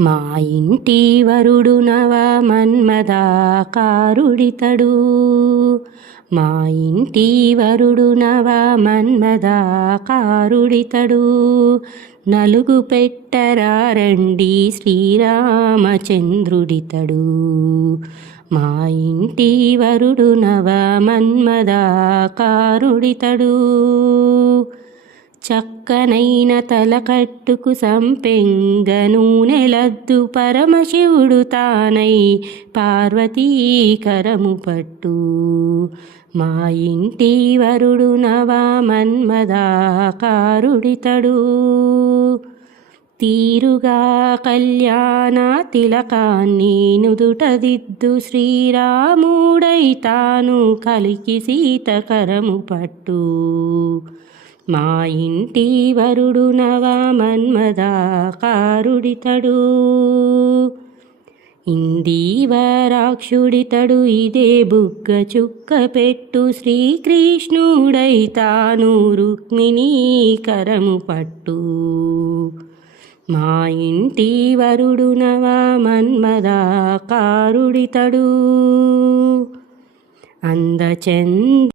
మా ఇంటి వరుడు నవ మన్మదాకారుడితడు. మా ఇంటి వరుడు నవ మన్మదాకారుడితడు. నలుగు పెట్టరా రండి శ్రీరామచంద్రుడితడు. మా ఇంటి వరుడు నవ మన్మదాకారుడితడు. చక్కనైన తలకట్టుకు సంపెంగ నూనెలద్దు పరమశివుడు తానై పార్వతీకరము పట్టు. మా ఇంటి వరుడు నవ మన్మదాకారుడితడు. తీరుగా కళ్యాణ తిలకాన్ని నుదుటదిద్దు శ్రీరాముడై తాను కలికి సీతకరము పట్టు. మా ఇంటి వరుడు నవ మన్మదాకారుడితడు. ఇందీవరాక్షుడితడు ఇదే బుగ్గ చుక్క పెట్టు శ్రీకృష్ణుడై తాను రుక్మిణీ కరము పట్టు. మా ఇంటి వరుడు నవ మన్మదాకారుడితడు. అందచంద